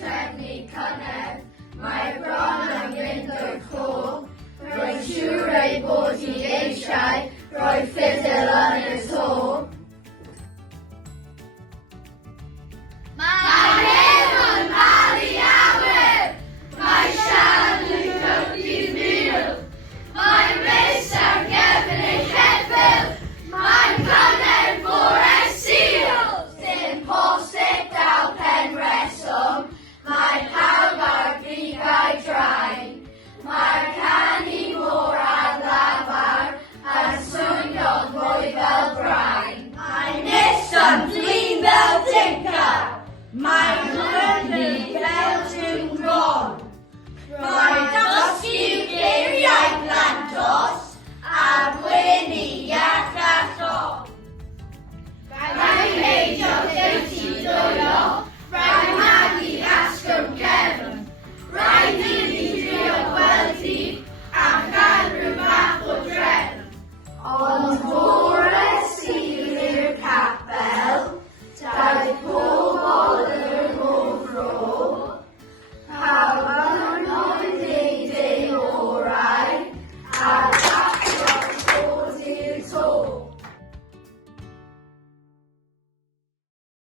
trefnu cynef, mae bron yn mynd o'r côr. Rwy'n siŵr ei bod hi eisiau rhoi ffidil yn y to.